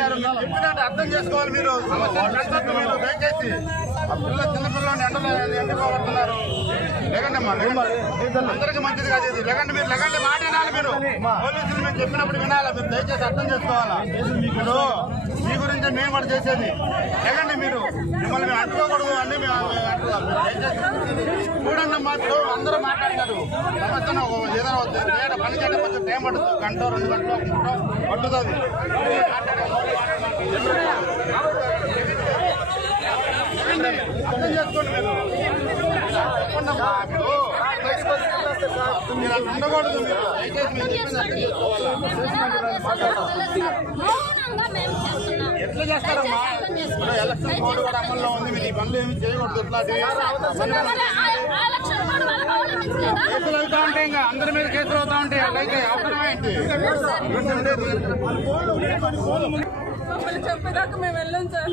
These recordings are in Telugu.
అర్థం చేసుకోవాలి మీరు. సమస్యలు మీరు దయచేసి ఆ పిల్ల చిన్నపిల్లని ఎండలో ఎండిపోగొడుతున్నారు లేకండి అమ్మా అందరికీ మంచిది కాదు. ఇది లేకండి మీరు లేకండి. మాట వినాలి మీరు. పోలీసులు మీరు చెప్పినప్పుడు వినాలి మీరు? దయచేసి అర్థం చేసుకోవాలా? ఇప్పుడు మీ గురించి మేము కూడా చేసేది. లేకండి మీరు. మిమ్మల్ని మేము అంటున్నాం మీరు అమ్మా ఇప్పుడు అందరూ సమస్యను ఒక- ఏదైనా తేడా పని చేయడం కొంచెం టైం పడుతుంది. గంట రెండు గంటలు పూట పట్టుతుంది అర్థం చేసుకోండి మీరు. అట్లా ఉండకూడదు మీరు. దయచేసి మీరు చెప్పింది అర్థం చేసుకోవాలా. మౌనంగా మేము చేస్తున్నాం. ఎట్లా చేస్తారమ్మా? ఇప్పుడు ఎలక్షన్ కోడ్ కూడా అమల్లో ఉంది. మీరు ఈ పనులు ఏమి చేయకూడదు. ఇట్లాంటివి కేసులు అవుతా ఉంటాయి ఇంకా అందరి మీద కేసులు అవుతా ఉంటాయి అట్లయితే అవసరం ఏంటి? మమ్మల్ని చెప్పేదాకా మేము వెళ్ళాం సార్.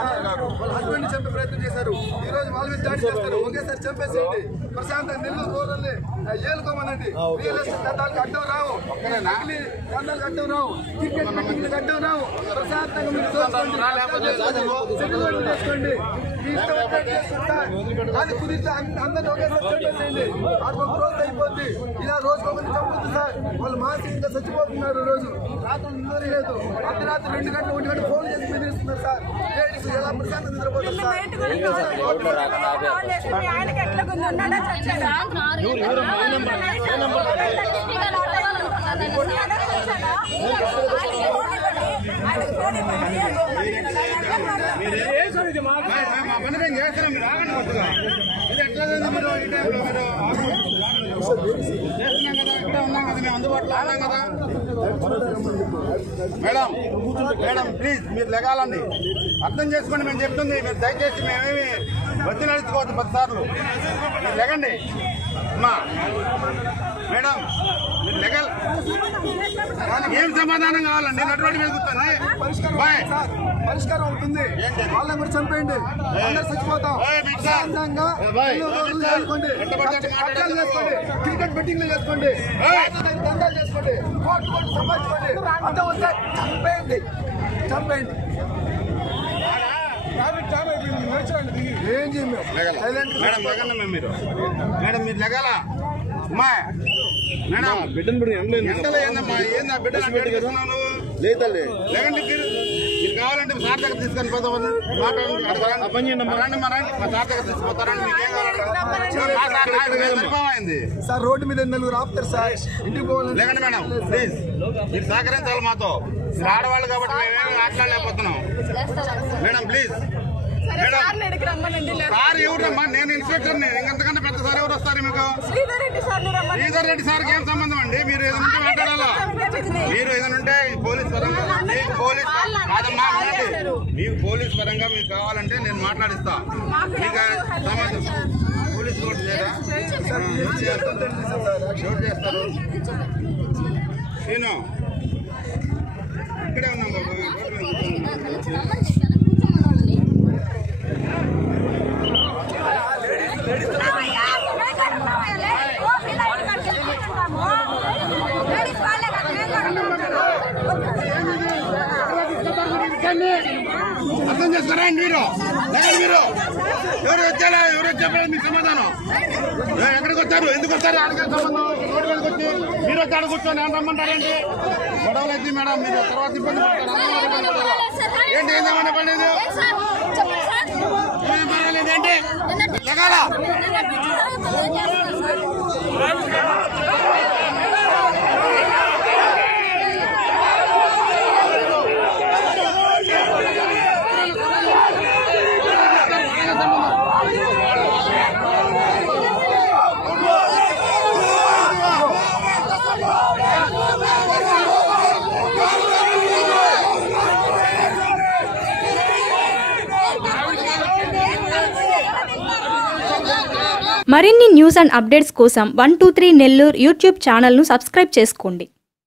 సార్. వాళ్ళ హస్బెండ్ చంపే ప్రయత్నం చేశారు. ఈ రోజు వాళ్ళ మీద దాడి చేస్తారు. ఒకేసారి చంపేసేయండి. ప్రశాంతంగా నెల్లూరు కోరల్ని ఏలుకోమనండి. రియల్ ఎస్టేట్ దందాలకు అడ్డం రావు. నకిలీ దందాలకు అడ్డం రావు. క్రికెట్ మీటింగ్లకు అడ్డం రావు. ప్రశాంతంగా మీరు చేసుకోండి. చేసుకుంటా. అది కుదిరితే అందరినీ ఒకేసారి చంపేసేయండి. అది ఒక రోజు అయిపోద్ది. ఇలా రోజు ఒకరిని చంపుతుంది సార్. వాళ్ళు మానసికంగా చచ్చిపోతున్నారు ఈ రోజు. రాత్రి నిద్ర లేదు. అర్ధరాత్రి రెండు గంటలు ఒంటి గంట ఫోన్ చేసి బెదిరిస్తున్నారు సార్. చేస్తున్నాం మీరు ఆగండి కొద్దిగా. ఇది ఎట్లా మీరు ఈ టైంలో మీరు చేస్తున్నాం కదా ఇక్కడ ఉన్నాం కదా మేము అందుబాటులో ఉన్నాం కదా? మేడం మేడం ప్లీజ్ మీరు లెగాలండి. అర్థం చేసుకోండి మేము చెప్తుంది మీరు దయచేసి మేమేమి వచ్చి నడుచుకోవద్దు పది సార్లు. మీరు లెగండి. అమ్మా. మేడం లెగాలి ఏం సమాధానం కావాలండి? నటువంటి పరిష్కారం అవుతుంది. వాళ్ళని కూడా చంపేయండి. అందరు చచ్చిపోతాం. క్రికెట్ బెట్టింగ్లు చేసుకోండి. చేసుకోండి. కోట్లు కోట్లు సంపాదించుకోండి. అంతా వస్తే చంపేయండి. చంపేయండి. ఏం మేడం మీరు. మేడం మీరు లెగాల అమ్మా మేడం బిడ్డను బిడ్డ మీరు కావాలంటే సార్ దగ్గర తీసుకొని పోతామని మాట్లాడండి మా సార్ దగ్గర తీసుకుపోతారండి మీకు రోడ్డు మీద నలుగురు ఆపుతారు సార్? ఇంటికి లేకండి మేడం ప్లీజ్ మీరు సహకరించాలి మాతో. మీరు ఆడవాళ్ళు కాబట్టి మేమేమి మాట్లాడలేకపోతున్నాం. మేడం ప్లీజ్ మేడం సార్ ఎవరమ్మా నేను ఇన్స్పెక్టర్ ఇంకంతకన్నా పెద్ద సార్ ఎవరు వస్తారు మీకు? శ్రీధర్ రెడ్డి సార్కి ఏం సంబంధం అండి? మీరు ఏదైనా ఉంటే మాట్లాడాలా? మీరు ఏదైనా ఉంటే పోలీస్ పరంగా మీకు పోలీస్ కాదమ్మా. మీకు పోలీస్ పరంగా మీకు కావాలంటే నేను మాట్లాడిస్తా. మీకు పోలీస్ కూడా చేయరా ఎవరు చేస్తారు? నేను ఇక్కడే ఉన్నాం బాబు. కూర్చున్నాం. అర్థం చేస్తారా అండి మీరు మీరు? ఎవరు వచ్చారా? ఎవరు వచ్చారు? మీ సమాధానం. ఎక్కడికి వచ్చారు? ఎందుకు వచ్చారు? ఆడికి సంబంధం? రోడ్డు మీదకి వచ్చి మీరు వచ్చి ఆడ కూర్చొని ఏం రమ్మంటారేంటి గొడవలు అయితే మేడం మీరు తర్వాత ఇబ్బంది పడతారు. ఏంటి ఏం పడలేదు? ఏంటి? లగాల? మరిన్ని న్యూస్ అండ్ అప్డేట్స్ కోసం one two three Nellore YouTube ఛానల్ను సబ్స్క్రైబ్ చేసుకోండి.